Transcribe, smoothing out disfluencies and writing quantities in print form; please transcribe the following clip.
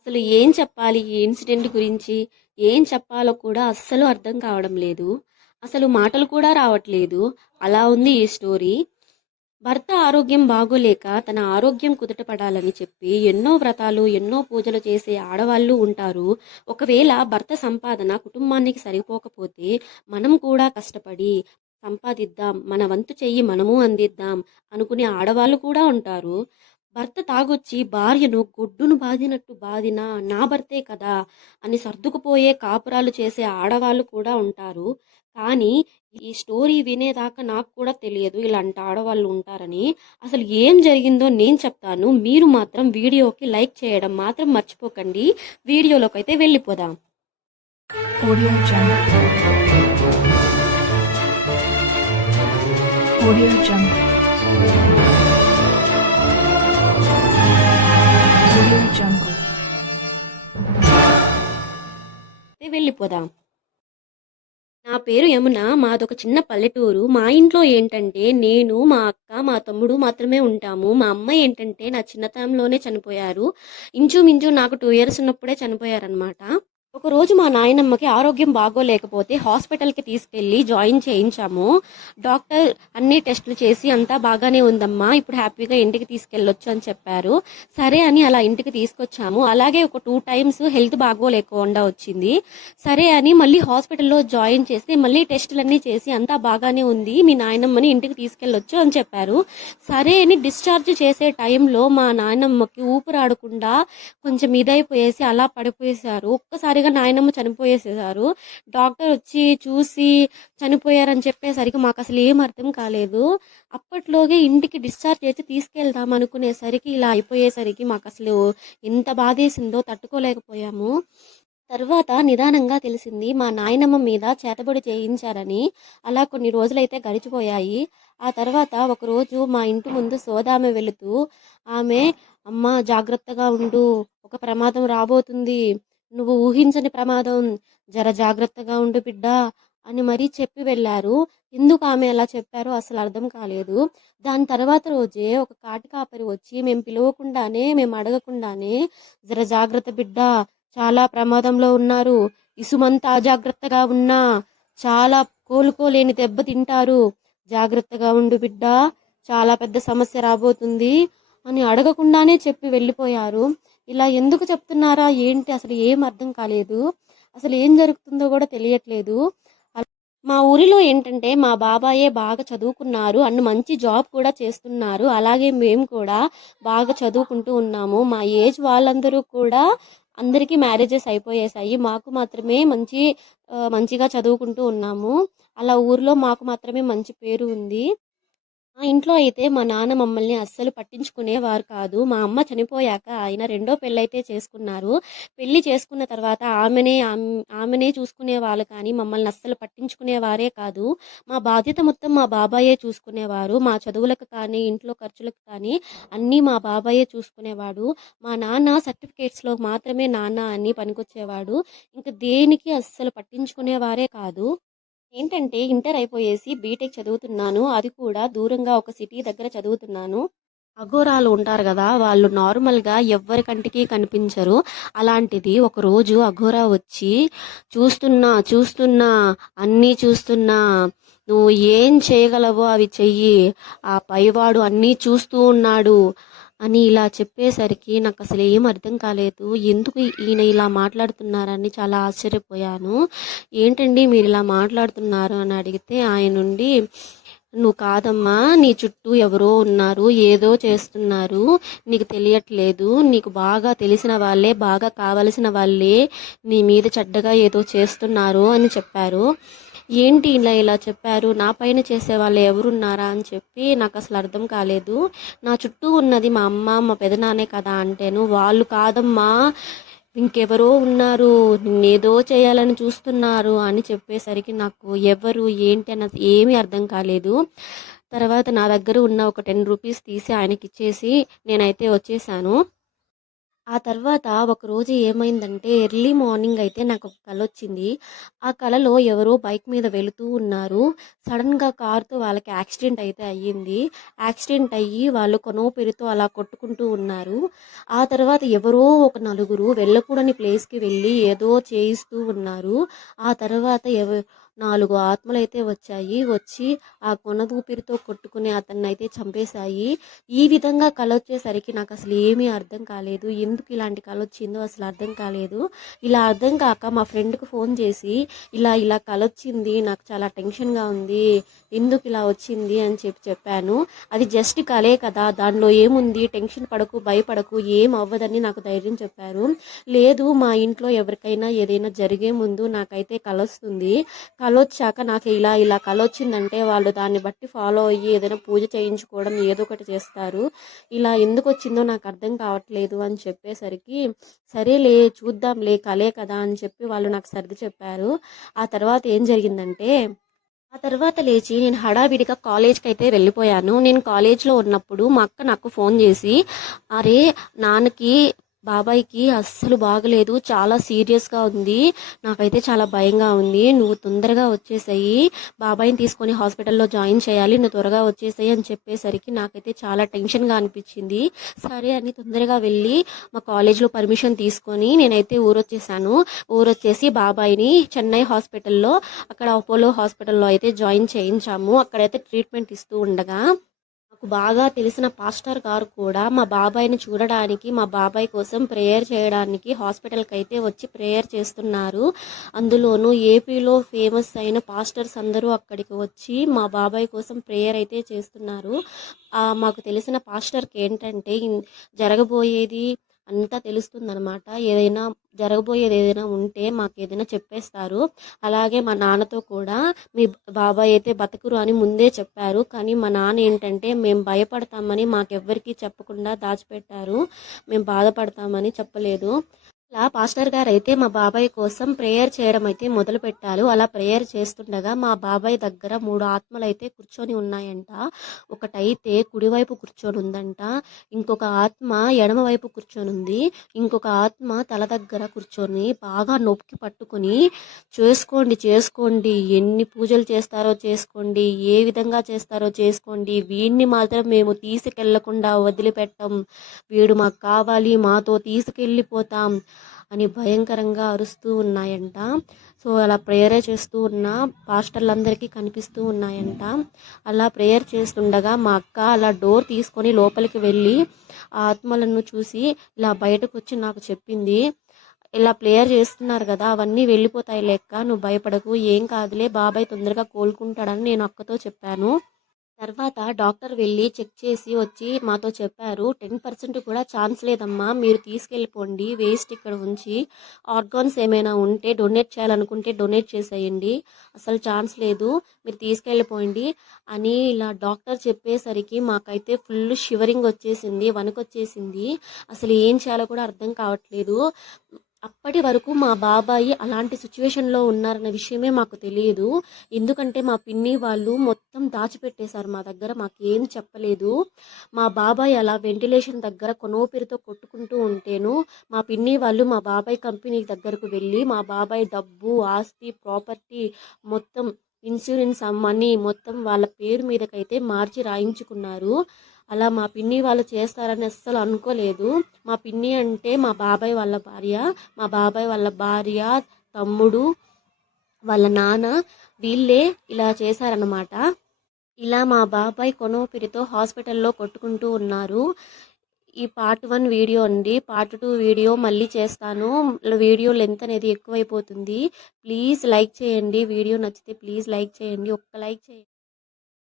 అసలు ఏం చెప్పాలి ఈ ఇన్సిడెంట్ గురించి? ఏం చెప్పాలో కూడా అస్సలు అర్థం కావడం లేదు. అసలు మాటలు కూడా రావట్లేదు. అలా ఉంది ఈ స్టోరీ. భర్త ఆరోగ్యం బాగోలేక తన ఆరోగ్యం కుదుటపడాలని చెప్పి ఎన్నో వ్రతాలు, ఎన్నో పూజలు చేసే ఆడవాళ్ళు ఉంటారు. ఒకవేళ భర్త సంపాదన కుటుంబానికి సరిపోకపోతే మనం కూడా కష్టపడి సంపాదిద్దాం, మన వంతు చెయ్యి మనము అందిద్దాం అనుకునే ఆడవాళ్ళు కూడా ఉంటారు. భర్త తాగొచ్చి భార్యను గొడ్డును బాదినట్టు బాదినా నా భర్తే కదా అని సర్దుకుపోయే కాపురాలు చేసే ఆడవాళ్ళు కూడా ఉంటారు. కానీ ఈ స్టోరీ వినేదాకా నాకు కూడా తెలియదు ఇలాంటి ఆడవాళ్ళు ఉంటారని. అసలు ఏం జరిగిందో నేను చెప్తాను. మీరు మాత్రం వీడియోకి లైక్ చేయడం మాత్రం మర్చిపోకండి. వీడియోలోకి అయితే వెళ్ళిపోదాం. Audio Jungle. Audio Jungle. Audio Jungle. వెళ్ళిపోదాం. నా పేరు యమున. మాదొక చిన్న పల్లెటూరు. మా ఇంట్లో ఏంటంటే నేను, మా అక్క, మా తమ్ముడు మాత్రమే ఉంటాము. మా అమ్మ ఏంటంటే నా చిన్నతనంలోనే చనిపోయారు. ఇంచుమించు నాకు 2 ఇయర్స్ ఉన్నప్పుడే చనిపోయారనమాట. ఒకరోజు మా నాయనమ్మకి ఆరోగ్యం బాగోలేకపోతే హాస్పిటల్కి తీసుకెళ్ళి జాయిన్ చేయించాము. డాక్టర్ అన్ని టెస్టులు చేసి అంతా బాగానే ఉందమ్మా, ఇప్పుడు హ్యాపీగా ఇంటికి తీసుకెళ్ళొచ్చు అని చెప్పారు. సరే అని అలా ఇంటికి తీసుకొచ్చాము. అలాగే ఒక 2 టైమ్స్ హెల్త్ బాగోలేకుండా వచ్చింది. సరే అని మళ్ళీ హాస్పిటల్లో జాయిన్ చేసి మళ్ళీ టెస్టులన్నీ చేసి అంతా బాగానే ఉంది, మీ నాయనమ్మని ఇంటికి తీసుకెళ్ళొచ్చు అని చెప్పారు. సరే అని డిశ్చార్జ్ చేసే టైంలో మా నాయనమ్మకి ఊపిరాడకుండా కొంచెం ఇదైపోయేసి అలా పడిపోయేశారు. ఒక్కసారిగా నాయనమ్మ చనిపోయేసేసారు. డాక్టర్ వచ్చి చూసి చనిపోయారని చెప్పేసరికి మాకు అసలు ఏం అర్థం కాలేదు. అప్పట్లోగే ఇంటికి డిశ్చార్జ్ చేసి తీసుకెళ్దాం అనుకునేసరికి ఇలా అయిపోయేసరికి మాకు అసలు ఎంత బాధేసిందో తట్టుకోలేకపోయాము. తర్వాత నిదానంగా తెలిసింది మా నాయనమ్మ మీద చేతబడి చేయించారని. అలా కొన్ని రోజులైతే గడిచిపోయాయి. ఆ తర్వాత ఒకరోజు మా ఇంటి ముందు సోదామె వెళుతూ ఆమె, అమ్మ జాగ్రత్తగా ఉండు, ఒక ప్రమాదం రాబోతుంది, నువ్వు ఊహించని ప్రమాదం, జర జాగ్రత్తగా ఉండు బిడ్డ అని మరీ చెప్పి వెళ్ళారు. ఎందుకు ఆమె అలా చెప్పారో అసలు అర్థం కాలేదు. దాని తర్వాత రోజే ఒక కాటి కాపరి వచ్చి మేము పిలవకుండానే, మేము అడగకుండానే, జర జాగ్రత్త బిడ్డ, చాలా ప్రమాదంలో ఉన్నారు, ఇసుమంత అజాగ్రత్తగా ఉన్నా చాలా కోలుకోలేని దెబ్బ తింటారు, జాగ్రత్తగా ఉండు బిడ్డ, చాలా పెద్ద సమస్య రాబోతుంది అని అడగకుండానే చెప్పి వెళ్ళిపోయారు. ఇలా ఎందుకు చెప్తున్నారా ఏంటి అసలు ఏం అర్థం కాలేదు. అసలు ఏం జరుగుతుందో కూడా తెలియట్లేదు. మా ఊరిలో ఏంటంటే మా బాబాయే బాగా చదువుకున్నారు అండ్ మంచి జాబ్ కూడా చేస్తున్నారు. అలాగే మేము కూడా బాగా చదువుకుంటూ ఉన్నాము. మా ఏజ్ వాళ్ళందరూ కూడా అందరికీ మ్యారేజెస్ అయిపోయేసాయి. మాకు మాత్రమే మంచిగా చదువుకుంటూ ఉన్నాము. అలా ఊర్లో మాకు మాత్రమే మంచి పేరు ఉంది. మా ఇంట్లో అయితే మా నాన్న మమ్మల్ని అస్సలు పట్టించుకునేవారు కాదు. మా అమ్మ చనిపోయాక ఆయన రెండో పెళ్ళైతే చేసుకున్నారు. పెళ్లి చేసుకున్న తర్వాత ఆమెనే చూసుకునేవాళ్ళు కానీ మమ్మల్ని అస్సలు పట్టించుకునేవారే కాదు. మా బాధ్యత మొత్తం మా బాబాయే చూసుకునేవారు. మా చదువులకు కానీ, ఇంట్లో ఖర్చులకు కానీ అన్నీ మా బాబాయే చూసుకునేవాడు. మా నాన్న సర్టిఫికేట్స్లో మాత్రమే నాన్న అని పనికొచ్చేవాడు. ఇంకా దేనికి అస్సలు పట్టించుకునేవారే కాదు. ఏంటంటే ఇంటర్ అయిపోయేసి బీటెక్ చదువుతున్నాను. అది కూడా దూరంగా ఒక సిటీ దగ్గర చదువుతున్నాను. అఘోరాలు ఉంటారు కదా, వాళ్ళు నార్మల్గా ఎవ్వరి కంటికి కనిపించరు. అలాంటిది ఒకరోజు అఘోరా వచ్చి, చూస్తున్నా చూస్తున్నా అన్నీ చూస్తున్నా, నువ్వు ఏం చేయగలవో అవి చెయ్యి, ఆ పైవాడు అన్నీ చూస్తూ ఉన్నాడు అని ఇలా చెప్పేసరికి నాకు అసలు ఏం అర్థం కాలేదు. ఎందుకు ఈయన ఇలా మాట్లాడుతున్నారని చాలా ఆశ్చర్యపోయాను. ఏంటండి మీరు ఇలా మాట్లాడుతున్నారు అని అడిగితే ఆయన నుండి, నువ్వు కాదమ్మా, నీ చుట్టూ ఎవరో ఉన్నారు, ఏదో చేస్తున్నారు, నీకు తెలియట్లేదు, నీకు బాగా తెలిసిన వాళ్ళే, బాగా కావలసిన వాళ్ళే నీ మీద చెడ్డగా ఏదో చేస్తున్నారు అని చెప్పారు. ఏంటి ఇలా చెప్పారు, నా పైన చేసే వాళ్ళు ఎవరున్నారా అని చెప్పి నాకు అసలు అర్థం కాలేదు. నా చుట్టూ ఉన్నది మా అమ్మ, మా పెదనాన్నే కదా అంటేను, వాళ్ళు కాదమ్మా ఇంకెవరో ఉన్నారు, నిన్నేదో చేయాలని చూస్తున్నారు అని చెప్పేసరికి నాకు ఎవరు ఏంటి అన్నది ఏమీ అర్థం కాలేదు. తర్వాత నా దగ్గర ఉన్న ఒక 10 రూపీస్ తీసి ఆయనకి ఇచ్చేసి నేనైతే వచ్చేసాను. ఆ తర్వాత ఒకరోజు ఏమైందంటే ఎర్లీ మార్నింగ్ అయితే నాకు ఒక కల వచ్చింది. ఆ కలలో ఎవరో బైక్ మీద వెళుతూ ఉన్నారు. సడన్‌గా కారుతో వాళ్ళకి యాక్సిడెంట్ అయితే అయ్యింది. యాక్సిడెంట్ అయ్యి వాళ్ళు కొనూపిరితో అలా కొట్టుకుంటూ ఉన్నారు. ఆ తర్వాత ఎవరో ఒక నలుగురు వెళ్ళకూడని ప్లేస్‌కి వెళ్ళి ఏదో చేయిస్తూ ఉన్నారు. ఆ తర్వాత 4 ఆత్మలైతే వచ్చాయి. వచ్చి ఆ కొన ఊపిరితో కొట్టుకునే అతన్నయితే చంపేశాయి. ఈ విధంగా కలొచ్చేసరికి నాకసలు ఏమీ అర్థం కాలేదు. ఎందుకు ఇలాంటి కలొచ్చిందో అసలు అర్థం కాలేదు. ఇలా అర్థం కాక మా ఫ్రెండ్‌కి ఫోన్ చేసి, ఇలా కలొచ్చింది. నాకు చాలా టెన్షన్‌గా ఉంది. ఎందుకు ఇలా వచ్చింది అని చెప్పాను. అది జస్ట్ కలే కదా! దానిలో ఏముంది? టెన్షన్ పడకు, భయపడకు, ఏం అవ్వదని నాకు ధైర్యం చెప్పారు. లేదు మా ఇంట్లో ఎవరికైనా ఏదైనా జరిగే ముందు నాకైతే కలొస్తుంది. కలొచ్చాక నాకు ఇలా కలొచ్చిందంటే వాళ్ళు దాన్ని బట్టి ఫాలో అయ్యి ఏదైనా పూజ చేయించుకోవడం ఏదో ఒకటి చేస్తారు. ఇలా ఎందుకొచ్చిందో నాకు అర్థం కావట్లేదు అని చెప్పేసరికి, సరేలే చూద్దాంలే కలే కదా అని చెప్పి వాళ్ళు నాకు సర్ది చెప్పారు. ఆ తర్వాత ఏం జరిగిందంటే, ఆ తర్వాత లేచి నేను హడావిడిగా కాలేజ్‌కైతే వెళ్ళిపోయాను. నేను కాలేజ్‌లో ఉన్నప్పుడు మా అక్క నాకు ఫోన్ చేసి, "అరే! నాన్నకి బాబాయ్‌కి అస్సలు బాగలేదు. చాలా సీరియస్‌గా ఉంది. నాకైతే చాలా భయంగా ఉంది. నువ్వు తొందరగా వచ్చేసేయి. బాబాయ్‌ని తీసుకొని హాస్పిటల్‌లో జాయిన్ చేయాలి. నువ్వు త్వరగా వచ్చేసేయి" అని చెప్పేసరికి నాకైతే చాలా టెన్షన్‌గా అనిపించింది. సరే అని తొందరగా వెళ్ళి మా కాలేజ్‌లో పర్మిషన్ తీసుకొని నేనైతే ఊరొచ్చేసాను. ఊరొచ్చేసి బాబాయ్‌ని చెన్నై హాస్పిటల్‌లో అక్కడ అపోలో హాస్పిటల్‌లో అయితే జాయిన్ చేయించాము. అక్కడైతే ట్రీట్మెంట్ ఇస్తూ ఉండగా నాకు బాగా తెలిసిన పాస్టర్ గారు కూడా మా బాబాయ్‌ని చూడడానికి, మా బాబాయ్ కోసం ప్రేయర్ చేయడానికి హాస్పిటల్‌కి అయితే వచ్చి ప్రేయర్ చేస్తున్నారు. అందులోనూ ఏపీలో ఫేమస్ అయిన పాస్టర్స్ అందరూ అక్కడికి వచ్చి మా బాబాయ్ కోసం ప్రేయర్ అయితే చేస్తున్నారు. మాకు తెలిసిన పాస్టర్‌కి ఏంటంటే జరగబోయేది అంతా తెలుస్తుందనమాట. జరగబోయేది ఏదైనా ఉంటే మాకేదైనా చెప్పేస్తారు. అలాగే మా నాన్నతో కూడా మీ బాబాయ్ అయితే బతకరు అని ముందే చెప్పారు. కానీ మా నాన్న ఏంటంటే మేము భయపడతామని మాకెవ్వరికీ చెప్పకుండా దాచిపెట్టారు. మేము బాధపడతామని చెప్పలేదు. ఇలా పాస్టర్ గారైతే మా బాబాయ్ కోసం ప్రేయర్ చేయడం అయితే మొదలుపెట్టారు. అలా ప్రేయర్ చేస్తుండగా మా బాబాయ్ దగ్గర 3 ఆత్మలైతే కూర్చొని ఉన్నాయంట. ఒకటైతే కుడివైపు కూర్చొనుందంట. ఇంకొక ఆత్మ ఎడమ వైపు కూర్చొనుంది. ఇంకొక ఆత్మ తల దగ్గర కూర్చొని బాగా నొక్కి పట్టుకొని చేసుకోండి. ఎన్ని పూజలు చేస్తారో చేసుకోండి. ఏ విధంగా చేస్తారో చేసుకోండి. వీడిని మాత్రం మేము తీసుకెళ్లకుండా వదిలిపెట్టం. వీడు మాకు కావాలి. మాతో తీసుకెళ్ళిపోతాం అని భయంకరంగా అరుస్తూ ఉన్నాయంట. సో అలా ప్రేయర్ చేస్తూ ఉన్న పాస్టర్లందరికీ కనిపిస్తూ ఉన్నాయంట. అలా ప్రేయర్ చేస్తుండగా మా అక్క అలా డోర్ తీసుకొని లోపలికి వెళ్ళి ఆ ఆత్మలను చూసి ఇలా బయటకు వచ్చి నాకు చెప్పింది. ఇలా ప్రేయర్ చేస్తున్నారు కదా, అవన్నీ వెళ్ళిపోతాయి లెక్క, నువ్వు భయపడకు, ఏం కాదులే, బాబాయ్ తొందరగా కోలుకుంటాడని నేను అక్కతో చెప్పాను. తర్వాత డాక్టర్ వెళ్ళి చెక్ చేసి వచ్చి మాతో చెప్పారు, 10% కూడా ఛాన్స్ లేదమ్మా, మీరు తీసుకెళ్ళిపోండి, వేస్ట్ ఇక్కడ ఉంచి, ఆర్గాన్స్ ఏమైనా ఉంటే డొనేట్ చేయాలనుకుంటే డొనేట్ చేసేయండి, అసలు ఛాన్స్ లేదు, మీరు తీసుకెళ్ళిపోండి అని ఇలా డాక్టర్ చెప్పేసరికి మాకైతే ఫుల్ షివరింగ్ వచ్చేసింది, వణుకొచ్చేసింది. అసలు ఏం చేయాలో కూడా అర్థం కావట్లేదు. అప్పటి వరకు మా బాబాయి అలాంటి సిచ్యువేషన్లో ఉన్నారన్న విషయమే మాకు తెలియదు. ఎందుకంటే మా పిన్ని వాళ్ళు మొత్తం దాచిపెట్టేశారు మా దగ్గర, మాకేం చెప్పలేదు. మా బాబాయ్ అలా వెంటిలేషన్ దగ్గర కొనోపిరితో కొట్టుకుంటూ ఉంటేను మా పిన్ని వాళ్ళు మా బాబాయ్ కంపెనీ దగ్గరకు వెళ్ళి మా బాబాయ్ డబ్బు, ఆస్తి, ప్రాపర్టీ మొత్తం, ఇన్సూరెన్స్ మనీ మొత్తం వాళ్ళ పేరు మీదకైతే మార్చి రాయించుకున్నారు. అలా మా పిన్ని వాళ్ళు చేస్తారని అస్సలు అనుకోలేదు. మా పిన్ని అంటే మా బాబాయ్ వాళ్ళ భార్య, మా బాబాయ్ వాళ్ళ భార్య, తమ్ముడు, వాళ్ళ నాన్న, వీళ్ళే ఇలా చేశారన్నమాట. ఇలా మా బాబాయ్ కొనోపిరితో హాస్పిటల్లో కొట్టుకుంటూ ఉన్నారు. ఈ పార్ట్ 1 వీడియో అండి. పార్ట్ 2 వీడియో మళ్ళీ చేస్తాను. వీడియో లెంత్ అనేది ఎక్కువైపోతుంది. ప్లీజ్ లైక్ చేయండి. వీడియో నచ్చితే ప్లీజ్ లైక్ చేయండి. ఒక్క లైక్ చేయండి.